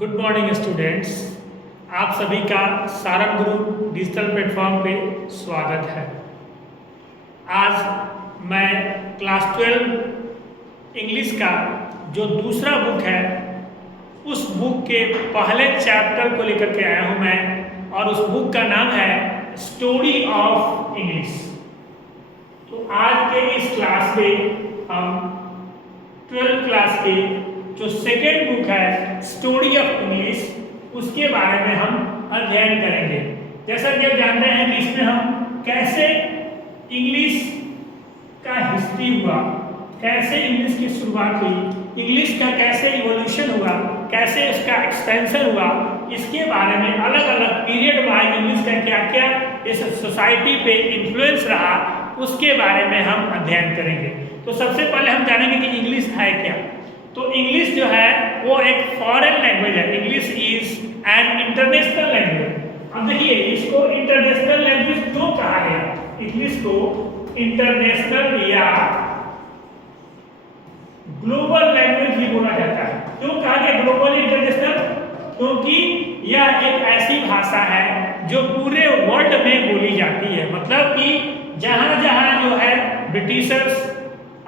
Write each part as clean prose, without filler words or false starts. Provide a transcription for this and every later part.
Good morning students. आप सभी का सारंग गुरु डिजिटल प्लेटफॉर्म पे स्वागत है। आज मैं क्लास 12 इंग्लिश का जो दूसरा बुक है उस बुक के पहले चैप्टर को लेकर के आया हूँ मैं, और उस बुक का नाम है स्टोरी ऑफ इंग्लिश। तो आज के इस क्लास में हम 12th क्लास के जो सेकेंड बुक है स्टोरी ऑफ इंग्लिश, उसके बारे में हम अध्ययन करेंगे। जैसा कि आप जानते हैं कि इसमें हम कैसे इंग्लिश का हिस्ट्री हुआ, कैसे इंग्लिश की शुरुआत हुई, इंग्लिश का कैसे इवोल्यूशन हुआ, कैसे इसका एक्सपेंशन हुआ, इसके बारे में अलग अलग पीरियड वाइज इंग्लिश का क्या क्या इस सोसाइटी पे इन्फ्लुएंस रहा, उसके बारे में हम अध्ययन करेंगे। तो सबसे पहले हम जानेंगे कि इंग्लिश है क्या। तो इंग्लिश जो है वो एक फॉरेन लैंग्वेज है। English is an international language. अब देखिए, इसको इंटरनेशनल लैंग्वेज क्यों कहा गया? इंग्लिश को इंटरनेशनल या ग्लोबल लैंग्वेज भी बोला जाता है। क्यों कहा गया ग्लोबल इंटरनेशनल? क्योंकि यह एक ऐसी भाषा है जो पूरे वर्ल्ड में बोली जाती है। मतलब कि जहां जहां जो है ब्रिटिशर्स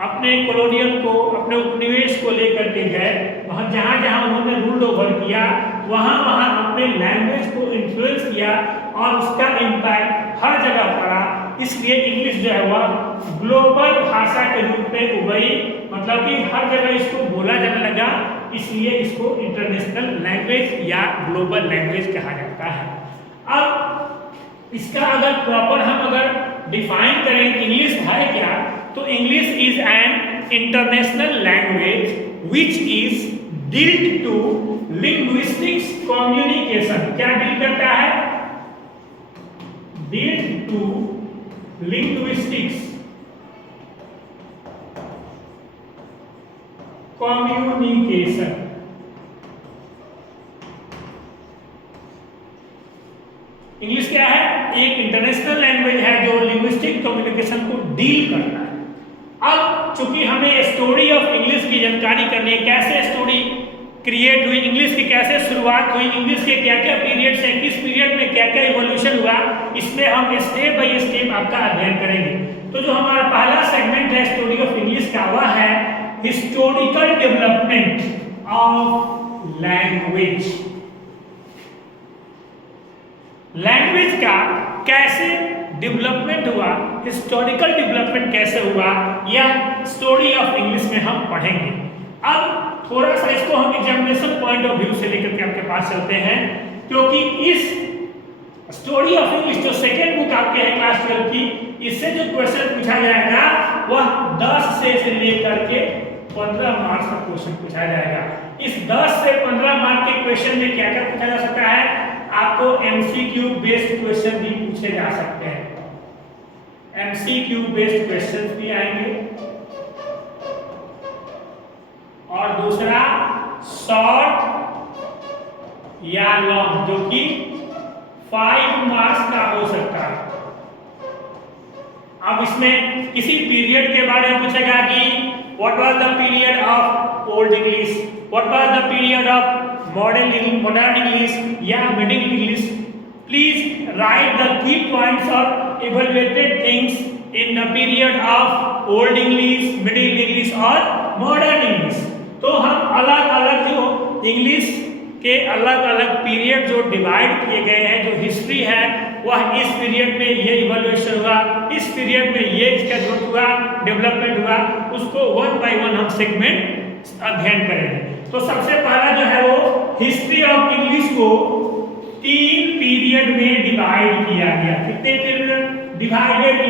अपने कॉलोनियल को, अपने उपनिवेश को लेकर के गए, वहाँ जहाँ जहाँ उन्होंने रूल ओवर किया, वहाँ वहाँ अपने लैंग्वेज को इन्फ्लुएंस किया और उसका इम्पैक्ट हर जगह पड़ा। इसलिए इंग्लिश जो है वह ग्लोबल भाषा के रूप में उभरी। मतलब कि हर जगह इसको बोला जाने लगा, इसलिए इसको इंटरनेशनल लैंग्वेज या ग्लोबल लैंग्वेज कहा जाता है। अब इसका अगर प्रॉपर हम अगर डिफाइन करें इंग्लिश है क्या, तो English is an international language which is dealt to linguistics communication. क्या डील करता है? Dealt to linguistics communication. English क्या है? एक इंटरनेशनल लैंग्वेज है जो लिंग्विस्टिक कम्युनिकेशन को डील करता है। अब चूंकि हमें स्टोरी ऑफ इंग्लिश की जानकारी करनी है, कैसे स्टोरी क्रिएट हुई, इंग्लिश की कैसे शुरुआत हुई, इंग्लिश के क्या क्या पीरियड्स हैं, किस पीरियड में क्या क्या इवोल्यूशन हुआ, इसमें हम स्टेप बाय स्टेप आपका अध्ययन करेंगे। तो जो हमारा पहला सेगमेंट है स्टोरी ऑफ इंग्लिश का, वह है historical development of language. Language का कैसे डेवलपमेंट हुआ, हिस्टोरिकल डेवलपमेंट कैसे हुआ, यह स्टोरी ऑफ इंग्लिश में हम पढ़ेंगे। अब थोड़ा सा इसको हम एग्जामिनेशन पॉइंट ऑफ व्यू से लेकर के आपके पास चलते हैं, क्योंकि इस स्टोरी ऑफ इंग्लिश जो सेकेंड बुक आपके है क्लास 12 की, इससे जो क्वेश्चन पूछा जाएगा वह 10 से लेकर के 15 मार्क्स का क्वेश्चन पूछा जाएगा। इस 10 से 15 मार्क के क्वेश्चन में क्या क्या पूछा जा सकता है? आपको एमसीक्यू बेस्ड क्वेश्चन भी पूछे जा सकते हैं। एमसीक्यू बेस्ड क्वेश्चन भी आएंगे, और दूसरा शॉर्ट या लॉन्ग, जो कि 5 मार्क्स का हो सकता है। अब इसमें किसी पीरियड के बारे में पूछेगा कि what was the period of old English, what was the period of modern English या middle English. Please write the key points of evaluated things in the period of old English, middle English और modern English. तो हम अलग अलग जो English के अलग अलग पीरियड जो डिवाइड किए गए हैं, जो हिस्ट्री है, वह इस पीरियड में ये इवैल्यूएशन हुआ, इस पीरियड में ये इसका ग्रोथ हुआ, डेवलपमेंट हुआ, उसको वन बाय वन हम सेगमेंट अध्ययन करेंगे। तो सबसे पहला जो है वो हिस्ट्री ऑफ इंग्लिश को 3 पीरियड में डिवाइड किया गया। कितने पीरियड? Divided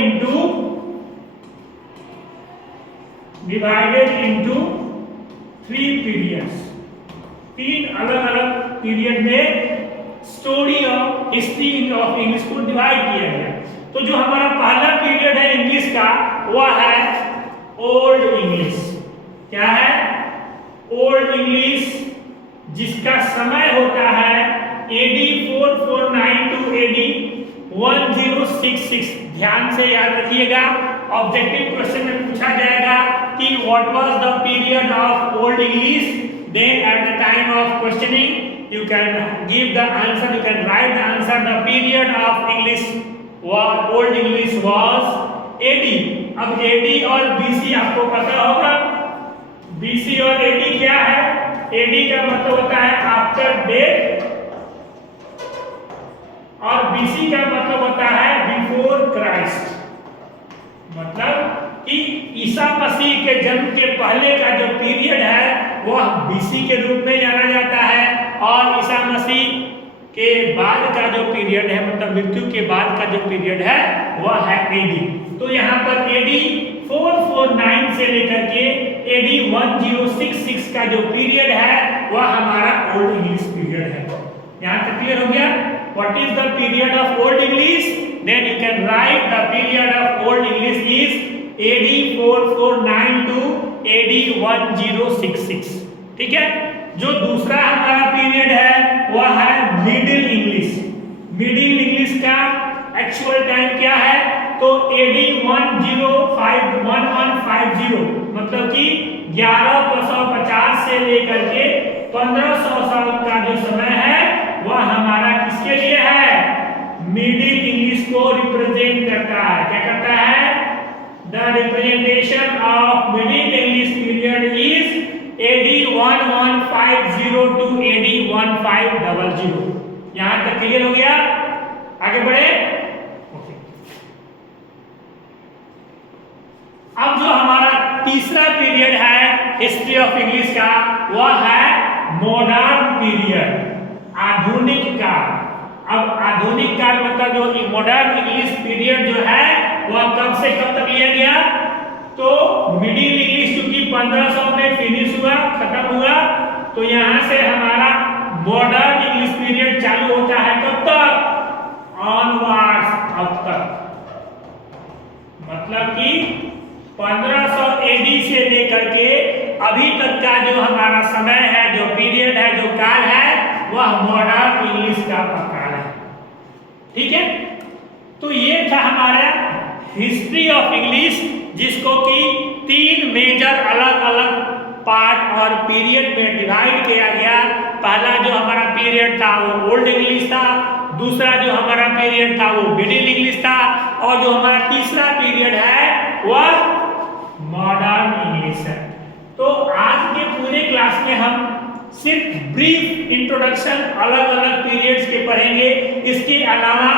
into 3 periods. 3 अलग अलग पीरियड में story of history of English को डिवाइड किया गया। तो जो हमारा पहला पीरियड है इंग्लिश का, वह है ओल्ड इंग्लिश। क्या है? ओल्ड इंग्लिश, जिसका समय होता है AD 449 टू AD 1066। ध्यान से याद रखिएगा, ऑब्जेक्टिव क्वेश्चन में पूछा जाएगा कि what was the period of old English, then at the time of questioning you can give the answer, you can write the answer. The period of English was, Old English was AD. अब AD और BC आपको पता होगा। BC और AD क्या है? AD का मतलब होता है आफ्टर डेथ और BC का मतलब होता है बिफोर क्राइस्ट। मतलब कि ईसा मसीह के जन्म के पहले का जो पीरियड है वह BC के रूप में जाना जाता है, और ईसा मसीह के बाद का जो पीरियड है, मतलब मृत्यु के बाद का जो पीरियड है वह है AD। तो यहाँ पर AD 449 से लेकर के AD 1066 का जो पीरियड है वह हमारा ओल्ड इंग्लिश पीरियड है। यहाँ तक क्लियर हो गया? What is the period of Old English? Then you can write the period of Old English is AD 449 to AD 1066। ठीक है? जो दूसरा हमारा पीरियड है वह है मिडिल इंग्लिश। मिडिल इंग्लिश का एक्चुअल टाइम क्या है? तो AD 1150 मतलब कि 1150 से लेकर के 1500 साल का जो समय है वह हमारा किसके लिए है? मिडिल इंग्लिश को रिप्रेजेंट करता है। क्या करता है? The representation of Middle English period is AD 1150 to AD 1500। यहाँ तक क्लियर हो गया? आगे बढ़े? ओके। अब जो हमारा तीसरा पीरियड है हिस्ट्री ऑफ इंग्लिश का वह है मॉडर्न पीरियड, आधुनिक काल। अब आधुनिक काल मतलब जो मॉडर्न इंग्लिश पीरियड जो है वह कब से कब तक लिया गया? तो मिडिल इंग्लिश चूंकि 1500 में फिनिश हुआ, खत्म हुआ, तो यहाँ से हमारा मॉडर्न इंग्लिश पीरियड चालू होता है कब तक? ऑनवर्ड्स, अब तक। मतलब कि 1500 AD से लेकर के अभी तक का जो हमारा समय है, जो पीरियड है, जो काल है, वह मॉडर्न इंग्लिश का काल है। ठीक है? तो ये था हमारा हिस्ट्री ऑफ इंग्लिश, जिसको कि 3 मेजर अलग अलग पार्ट और पीरियड में डिवाइड किया गया। पहला जो हमारा पीरियड था वो ओल्ड इंग्लिश था, दूसरा जो हमारा पीरियड था वो मिडिल इंग्लिश था, और जो हमारा तीसरा पीरियड है वह मॉडर्न इंग्लिश है। तो आज के पूरे क्लास में हम सिर्फ ब्रीफ इंट्रोडक्शन अलग अलग पीरियड्स के पढ़ेंगे। इसके अलावा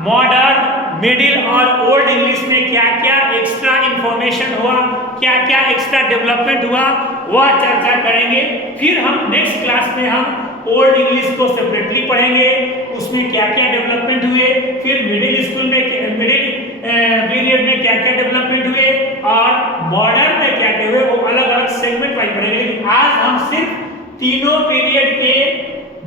मॉडर्न, मिडिल और ओल्ड इंग्लिश में क्या क्या एक्स्ट्रा इंफॉर्मेशन हुआ, क्या क्या एक्स्ट्रा डेवलपमेंट हुआ, वह चर्चा करेंगे। फिर हम नेक्स्ट क्लास में हम ओल्ड इंग्लिश को सेपरेटली पढ़ेंगे, उसमें क्या क्या डेवलपमेंट हुए, फिर मिडिल स्कूल में मिडिल पीरियड में क्या क्या डेवलपमेंट हुए, और मॉडर्न में क्या क्या हुए, वो अलग अलग सेगमेंट वाइज पढ़ेंगे। आज हम सिर्फ तीनों पीरियड के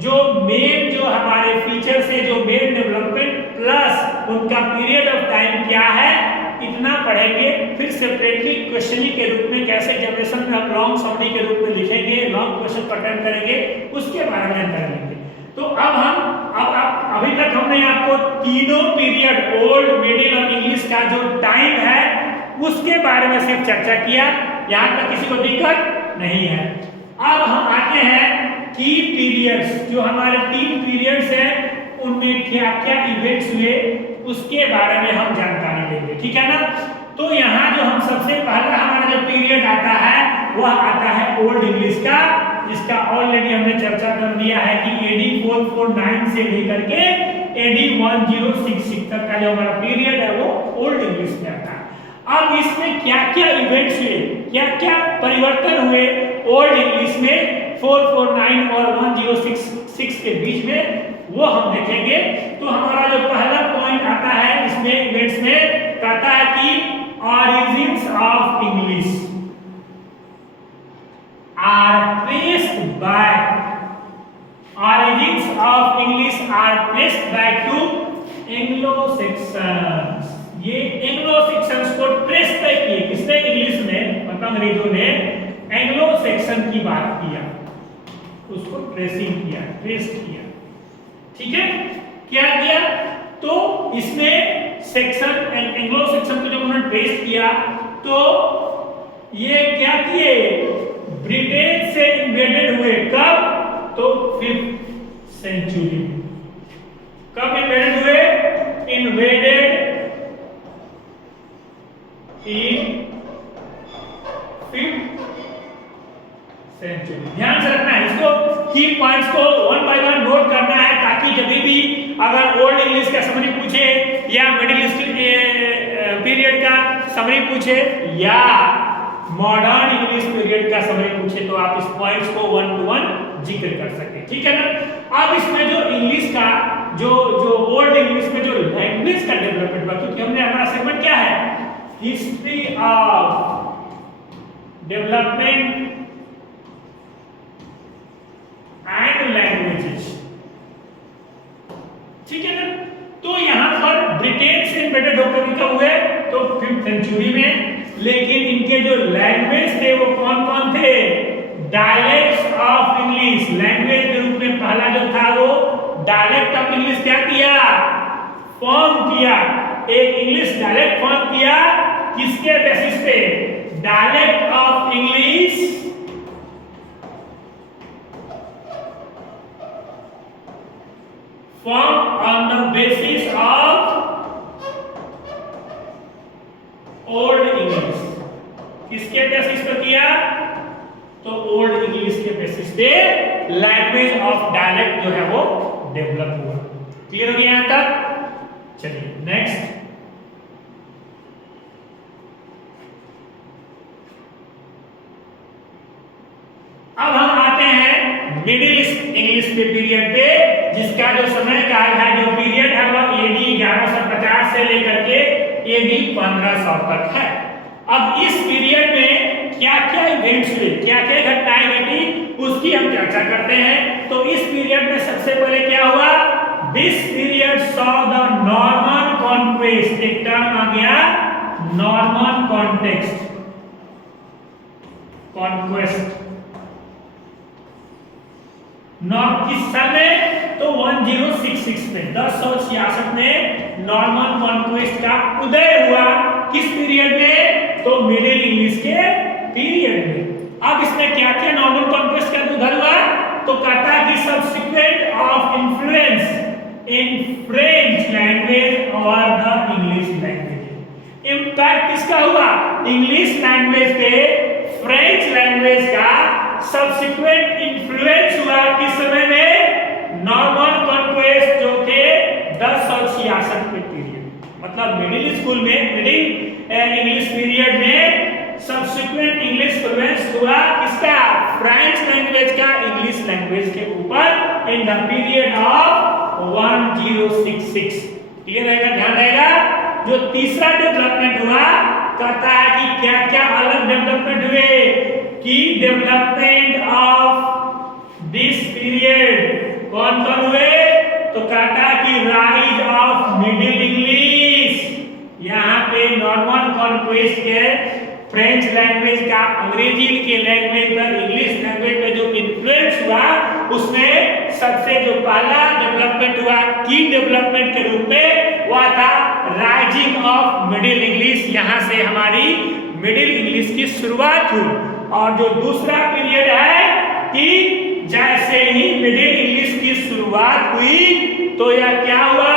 जो मेन जो हमारे फीचर्स है, जो मेन डेवलपमेंट प्लस उनका पीरियड ऑफ टाइम क्या है, इतना पढ़ेंगे। फिर सेपरेटली क्वेश्चनिंग के रूप में कैसे जनरेशन में हम लॉन्ग समरी के रूप में लिखेंगे, लॉन्ग क्वेश्चन अटेम्प्ट करेंगे, उसके बारे में हम करेंगे। तो अभी तक हमने आपको तीनों पीरियड ओल्ड, मिडिल और इंग्लिश का जो टाइम है उसके बारे में सिर्फ चर्चा किया। यहाँ तक किसी को दिक्कत नहीं है। अब हम आते हैं की पीरियड्स, जो हमारे 3 पीरियड्स हैं उनमें क्या क्या इवेंट्स हुए उसके बारे में हम जानकारी लेंगे। ठीक है ना? तो यहाँ जो हम सबसे पहला हमारा जो पीरियड आता है वह आता है ओल्ड इंग्लिश का, जिसका ऑलरेडी हमने चर्चा कर लिया है कि AD 449 से लेकर के AD 1066 तक का जो हमारा पीरियड है वो ओल्ड इंग्लिश में आता है। अब इसमें क्या क्या इवेंट्स हुए, क्या क्या परिवर्तन हुए ओल्ड इंग्लिश में 449 और 1066 के बीच में, वो हम देखेंगे। तो हमारा जो पहला पॉइंट आता है इसमें इवेंट्स में, कहता है कि origins of English are traced back to Anglo-Saxons। ये एंग्लो-सैक्सन्स को ट्रेस तक किए, किसने? इंग्लिश में, मतलब अंग्रेजों ने एंग्लो-सैक्सन की बात किया, उसको ट्रेसिंग किया, ट्रेस किया। ठीक है? क्या किया? तो इसमें सेक्शन एंग्लो सेक्शन को जब उन्होंने ट्रेस किया तो ये क्या किए? ब्रिटेन से इन्वेडेड हुए। कब? तो सेंचुरी में। कब इन्वेडेड हुए? इन्वेडेड इन 5th सेंचुरी। ध्यान से रखना है इसको, की पॉइंट्स को वन बाय वन नोट करना है, ताकि जब भी अगर ओल्ड इंग्लिश का समरी पूछे या मिडिल ईस्ट पीरियड का समरी पूछे या मॉडर्न इंग्लिश पीरियड का समरी पूछे तो आप इस पॉइंट्स को 1 to 1 जिक्र कर सकते, ठीक है ना। अब इसमें जो इंग्लिश का जो ओल्ड इंग्लिश में जो लैंग्वेज का डेवलपमेंट हुआ, क्योंकि हमने हमारा सेगमेंट क्या है, history of development and languages, ठीक है ना। तो यहां पर ब्रिटेन से इन्वेडेड होकर कब हुए? तो 5th सेंचुरी में। लेकिन इनके जो लैंग्वेज थे वो कौन कौन थे? Dialects of English. लैंग्वेज के रूप में पहला जो था वो डायलेक्ट ऑफ इंग्लिश क्या किया? फॉर्म किया। एक इंग्लिश डायलेक्ट फॉर्म किया, किसके बेसिस पे? Dialect of English formed on the basis of old English। किसके बेसिस पर किया? तो ओल्ड इंग्लिश के बेसिस पे लैंग्वेज ऑफ डायलेक्ट जो है वो डेवलप हुआ। क्लियर हो गया यहां तक? चलिए नेक्स्ट। अब हम आते हैं मिडिल इंग्लिश के पीरियड पे, जिसका जो समय काल है, जो पीरियड है वो AD 1150 से लेकर के AD 1500 तक है। अब इस पीरियड में क्या क्या इवेंट्स हुए, क्या क्या घटनाएं घटी, उसकी हम चर्चा करते हैं। तो इस पीरियड में सबसे पहले क्या हुआ? This period saw the Norman conquest. एक टर्म आ गया नॉर्मन कॉन्टेक्स्ट, कॉन्क्वेस्ट। किस सन में? तो 1066 में, 1066 में नॉर्मन कॉन्क्वेस्ट का उदय हुआ। किस पीरियड में? तो मिडिल इंग्लिश के पीरियड में। अब इसमें क्या क्या नॉर्मन कॉन्क्वेस्ट का उदय हुआ? तो कहता है कि subsequent of influence in French language और द इंग्लिश लैंग्वेज। इंपैक्ट किसका हुआ? इंग्लिश लैंग्वेज पे फ्रेंच लैंग्वेज का सब्सिक्वेंट इन्फ्लुएंस हुआ। किस समय में? नॉर्मन कॉन्क्वेस्ट जो थे 1066 के पीरियड, मतलब मिडिल स्कूल में, मिडिल इंग्लिश पीरियड में सब्सिक्वेंट इंग्लिश इन्फ्लुएंस हुआ किसका? फ्रेंच लैंग्वेज का इंग्लिश लैंग्वेज के ऊपर इन द पीरियड ऑफ 1066। क्लियर रहेगा, ध्यान रहेगा। जो तीसरा डेवलपमेंट हुआ, कहता है कि क्या क्या अलग डेवलपमेंट हुए, की डेवलपमेंट ऑफ दिस पीरियड कौन कौन हुए? तो कहता है कि राइज ऑफ मिडिल इंग्लिश। यहाँ पे नॉर्मन कॉन्क्वेस्ट के फ्रेंच लैंग्वेज का अंग्रेजी के लैंग्वेज पर इंग्लिश लैंग्वेज पे जो इन्फ्लुएंस हुआ, उसमें सबसे जो पहला डेवलपमेंट हुआ की डेवलपमेंट के रूप में हुआ था राइजिंग ऑफ मिडिल इंग्लिश। यहाँ से हमारी मिडिल इंग्लिश की शुरुआत हुई। और जो दूसरा पीरियड है कि जैसे ही मिडिल इंग्लिश की शुरुआत हुई तो यह क्या हुआ?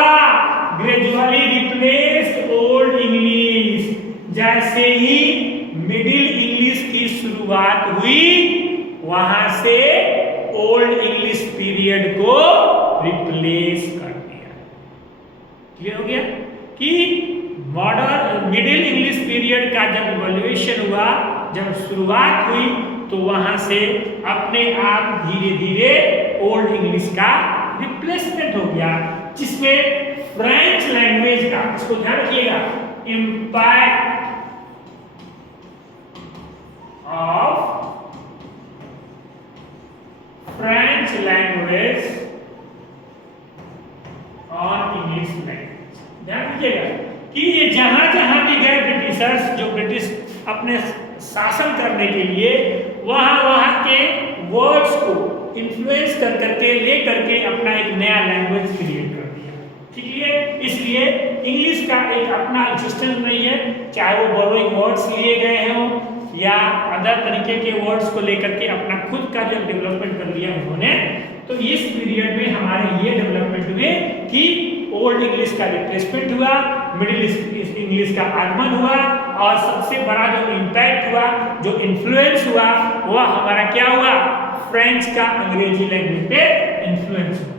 Gradually replaced old English. जैसे ही मिडिल इंग्लिश की शुरुआत हुई, वहां से ओल्ड इंग्लिश पीरियड को रिप्लेस कर दिया। क्लियर हो गया कि मॉडर्न मिडिल इंग्लिश पीरियड का जब इवोल्यूशन हुआ, जब शुरुआत हुई, तो वहां से अपने आप धीरे धीरे ओल्ड इंग्लिश का रिप्लेसमेंट हो गया, जिसमें फ्रेंच लैंग्वेज का, इसको ध्यान रखिएगा, impact of French language on English language. ध्यान रखिएगा कि ये जहां जहां भी गए ब्रिटिशर्स, जो ब्रिटिश अपने शासन करने के लिए वहां के वर्ड्स को इन्फ्लुएंस कर करके ले करके अपना एक नया लैंग्वेज क्रिएट कर दिया। ठीक है, इसलिए इंग्लिश का एक अपना एग्जिस्टेंस नहीं है, चाहे वो बोरोइंग वर्ड्स लिए गए हों या अदर तरीके के वर्ड्स को लेकर के अपना खुद का जो डेवलपमेंट कर लिया उन्होंने तो इस पीरियड में हमारे ये डेवलपमेंट हुए कि ओल्ड इंग्लिश का रिप्लेसमेंट हुआ, मिडिल इंग्लिश का आगमन हुआ, और सबसे बड़ा जो इम्पैक्ट हुआ, जो इन्फ्लुएंस हुआ, वह हमारा क्या हुआ, फ्रेंच का अंग्रेजी लैंग्वेज पे इन्फ्लुएंस हुआ।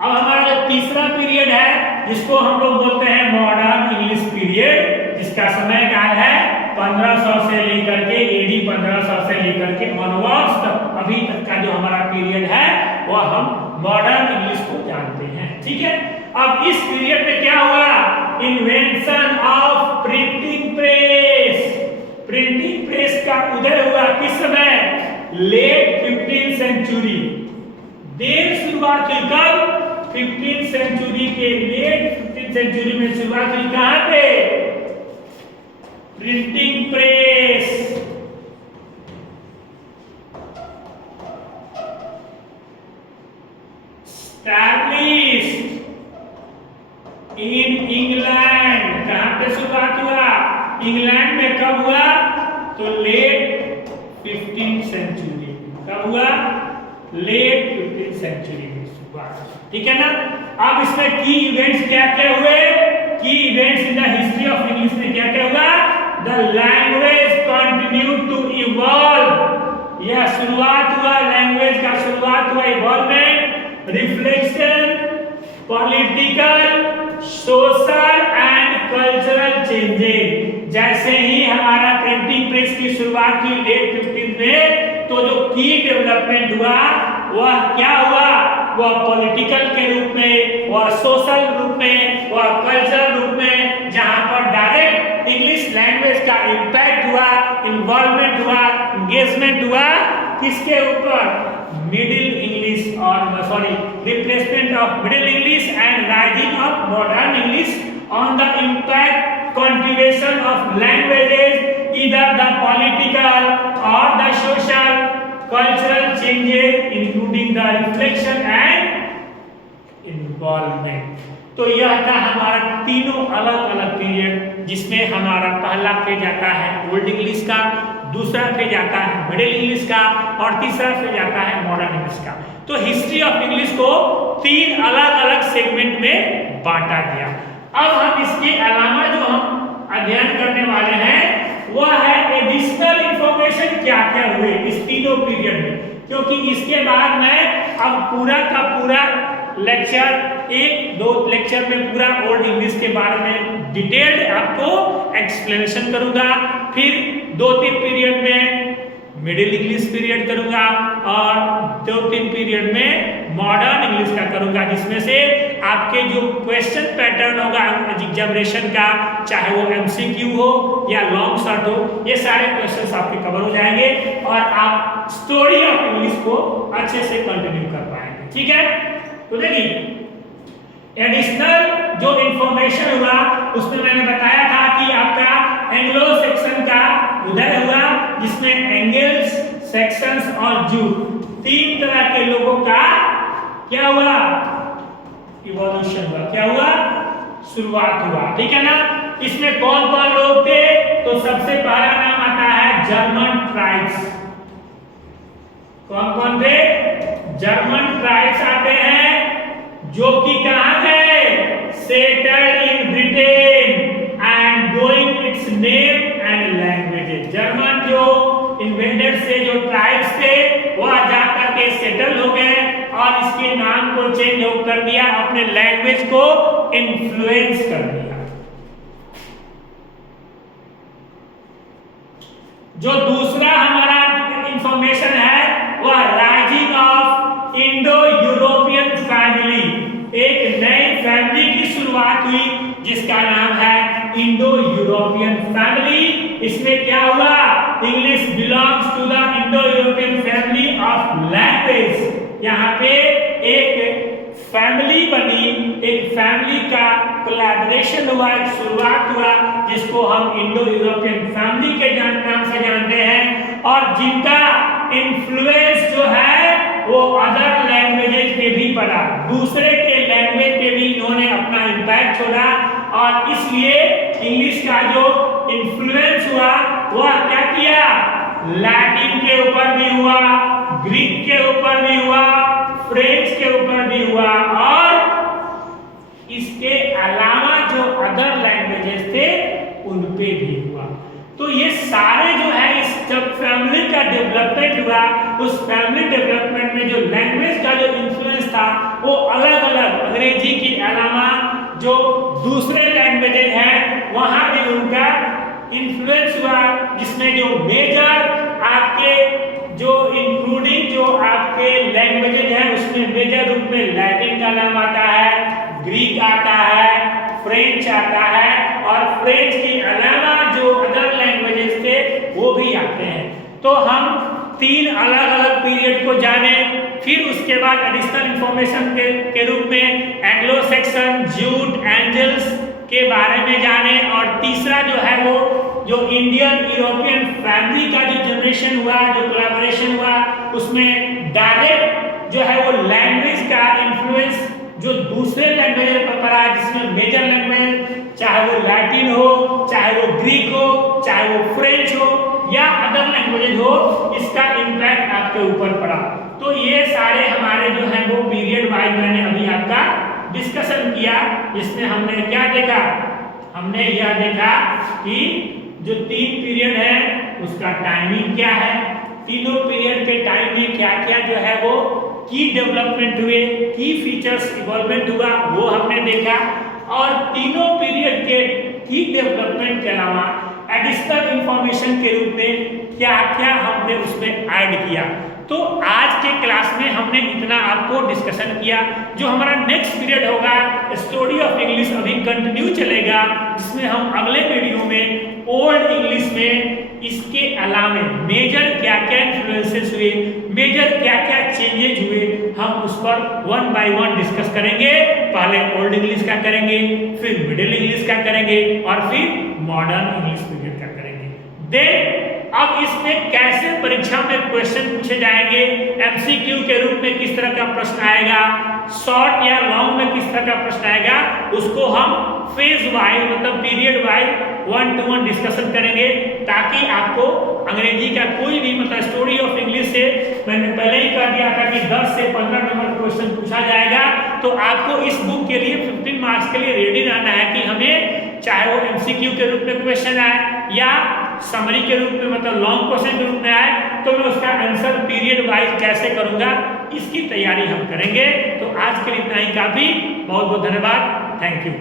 अब हमारा जो तीसरा पीरियड है जिसको हम लोग बोलते हैं मॉडर्न इंग्लिश पीरियड, जिसका समय काल है 1500 से लेकर के एडी 1500 से लेकर के ऑनवर्ड्स तक, अभी तक का जो हमारा पीरियड है वह हम मॉडर्न इंग्लिश को जानते हैं। ठीक है, अब इस पीरियड में क्या हुआ, invention of printing press, printing press का उदय हुआ किस समय, लेट 15th सेंचुरी। देर शुरुआत हुई कब, 15th सेंचुरी के लेट 15th सेंचुरी में शुरुआत हुई कहां पे, printing press. established in England, कहां पे शुरुआत हुआ, इंग्लैंड में कब हुआ, तो लेट 15th सेंचुरी। कब हुआ, लेट 15th सेंचुरी में शुरुआत। ठीक है ना। अब इसमें की इवेंट्स क्या क्या हुए, की events in the history of English में क्या क्या हुआ, the language continued to evolve, यह शुरुआत हुआ, लैंग्वेज का शुरुआत हुआ, evolvement, reflection, political, social and cultural changes. जैसे ही हमारा प्रिंटिंग प्रेस की शुरुआत हुई लेट 15 में, तो जो की डेवलपमेंट हुआ वह क्या हुआ, वह पॉलिटिकल के रूप में, वह सोशल रूप में, वह कल्चरल रूप में, जहां पर डायरेक्ट इंग्लिश लैंग्वेज का इम्पैक्ट हुआ, इन्वॉल्वमेंट हुआ, एंगेजमेंट हुआ किसके ऊपर, मिडिल इंग्लिश, और sorry replacement of middle English and rising of modern English on the impact contribution of languages either the political और the social cultural changes including the reflection and involvement. तो यह था हमारा तीनों अलग अलग पीरियड, जिसमें हमारा पहला फेज आता है ओल्ड इंग्लिश का, दूसरा फेज आता है मिडिल इंग्लिश का, और तीसरा फेज आता है मॉडर्न इंग्लिश का। तो हिस्ट्री ऑफ इंग्लिश को तीन अलग अलग सेगमेंट में बांटा गया। अब हम इसके अलावा जो हम अध्ययन करने वाले हैं वह है एडिशनल इंफॉर्मेशन क्या क्या हुए इस तीनों पीरियड में, क्योंकि इसके बाद मैं अब पूरा का पूरा लेक्चर, एक दो लेक्चर में पूरा ओल्ड इंग्लिश के बारे में डिटेल्ड आपको एक्सप्लेनेशन करूंगा, फिर 2-3 पीरियड में मिडिल इंग्लिश पीरियड करूंगा, और 2-3 पीरियड में मॉडर्न इंग्लिश का करूंगा, जिसमें से आपके जो क्वेश्चन पैटर्न होगा एग्जामिनेशन का, चाहे वो एमसीक्यू हो या लॉन्ग शॉर्ट हो, ये सारे क्वेश्चंस आपके कवर हो जाएंगे और आप स्टोरी ऑफ इंग्लिश को अच्छे से कंटिन्यू कर पाएंगे। ठीक है, तो देखिए एडिशनल जो इंफॉर्मेशन हुआ उसमें मैंने बताया था कि आपका एंग्लो सेक्शन का उदय हुआ, जिसमें एंगल्स, सेक्शंस और जू, तीन तरह के लोगों का क्या हुआ, इवोल्यूशन हुआ, क्या हुआ, शुरुआत हुआ। ठीक है ना। इसमें कौन कौन लोग थे, तो सबसे पहला नाम आता है जर्मन ट्राइब्स। कौन कौन थे, जर्मन ट्राइब्स आते हैं, जो कि कहां गए, settled in Britain and going it's name and languages. German जो इन्वेडर्स से जो ट्राइब्स थे वह जाकर के सेटल हो गए और इसके नाम को चेंज कर दिया, अपने लैंग्वेज को इन्फ्लुएंस कर दिया। जो दूसरा हमारा इंफॉर्मेशन है वह rising of Indo European family, एक नई फैमिली की शुरुआत हुई जिसका नाम है इंडो यूरोपियन फैमिली। इसमें क्या हुआ, English belongs to the Indo European family of language. यहाँ पे एक फैमिली बनी, एक फैमिली का कोलैबोरेशन हुआ, एक शुरुआत हुआ, जिसको हम इंडो यूरोपियन फैमिली के नाम से जानते हैं, और जिनका इन्फ्लुएंस जो है वो अदर लैंग्वेजेस पे भी पड़ा, दूसरे के लैंग्वेज पे भी इन्होंने अपना इम्पैक्ट छोड़ा, और इसलिए इंग्लिश का जो इन्फ्लुएंस हुआ वह क्या किया, लैटिन के ऊपर भी हुआ, ग्रीक के ऊपर भी हुआ, फ्रेंच के ऊपर भी हुआ, और इसके अलावा जो अदर लैंग्वेजेस थे उन पे भी हुआ। तो ये सारे जो है इस जब फैमिली का डेवलपमेंट हुआ, उस फैमिली डेवलपमेंट में जो लैंग्वेज का जो इन्फ्लुएंस था वो अलग अलग अंग्रेजी के अलावा जो दूसरे लैंग्वेजेस हैं वहां भी उनका इन्फ्लुएंस हुआ, जिसमें जो मेजर आपके जो इंक्लूडिंग जो आपके लैंग्वेजेज हैं उसमें मेजर रूप में लैटिन का नाम आता है, ग्रीक आता है, फ्रेंच आता है, और फ्रेंच के अलावा जो अदर लैंग्वेजेस थे वो भी आते हैं। तो हम 3 अलग अलग पीरियड को जाने, फिर उसके बाद एडिशनल इंफॉर्मेशन के रूप में एंग्लो सेक्सन, जूट, एंजल्स के बारे में जाने, और तीसरा जो है वो जो इंडियन यूरोपियन फैमिली का जो जनरेशन हुआ, जो कोलैबोरेशन हुआ, उसमें डायरेक्ट जो है वो लैंग्वेज का इन्फ्लुएंस जो दूसरे लैंग्वेज पर पड़ा, जिसमें मेजर लैंग्वेज चाहे वो लैटिन हो, चाहे वो ग्रीक हो, चाहे वो फ्रेंच हो या अदर लैंग्वेजेज हो, इसका इम्पैक्ट आपके ऊपर पड़ा। तो ये सारे हमारे जो हैं वो पीरियड वाइज मैंने अभी आपका डिस्कशन किया, जिसमें हमने क्या देखा, हमने यह देखा कि जो 3 पीरियड है उसका टाइमिंग क्या है, तीनों पीरियड के टाइम में क्या क्या जो है वो की डेवलपमेंट हुए, की फीचर्स इवॉल्वमेंट हुआ वो हमने देखा, और तीनों पीरियड के की डेवलपमेंट के अलावा एडिशनल इंफॉर्मेशन के रूप में क्या क्या हमने उसमें ऐड किया। तो आज के क्लास में हमने इतना आपको डिस्कशन किया। जो हमारा नेक्स्ट पीरियड होगा स्टडी ऑफ इंग्लिश अभी कंटिन्यू चलेगा, जिसमें हम अगले वीडियो में ओल्ड इंग्लिश में इसके अलावा मेजर क्या क्या इन्फ्लुएंसेस हुए, मेजर क्या क्या चेंजेज हुए, हम उस पर 1 बाय 1 डिस्कस करेंगे। पहले ओल्ड इंग्लिश का करेंगे, फिर मिडिल इंग्लिश का करेंगे, और फिर मॉडर्न इंग्लिश पीरियड का करेंगे। देन अब इसमें कैसे परीक्षा में क्वेश्चन पूछे जाएंगे, एमसीक्यू के रूप में किस तरह का प्रश्न आएगा, शॉर्ट या लॉन्ग में किस तरह का प्रश्न आएगा, उसको हम फेज वाइज मतलब पीरियड वाइज 1 to 1 डिस्कशन करेंगे, ताकि आपको अंग्रेजी का कोई भी मतलब स्टोरी ऑफ इंग्लिश से मैंने पहले ही कह दिया था कि 10 से 15 नंबर क्वेश्चन पूछा जाएगा। तो आपको इस बुक के लिए 15 मार्क्स के लिए रेडी रहना है कि हमें चाहे वो एमसीक्यू के रूप में क्वेश्चन आए या समरी के रूप में मतलब लॉन्ग क्वेश्चन के रूप में आए, तो मैं उसका आंसर पीरियड वाइज कैसे करूंगा इसकी तैयारी हम करेंगे। तो आज के लिए इतना ही काफी, बहुत बहुत धन्यवाद, थैंक यू।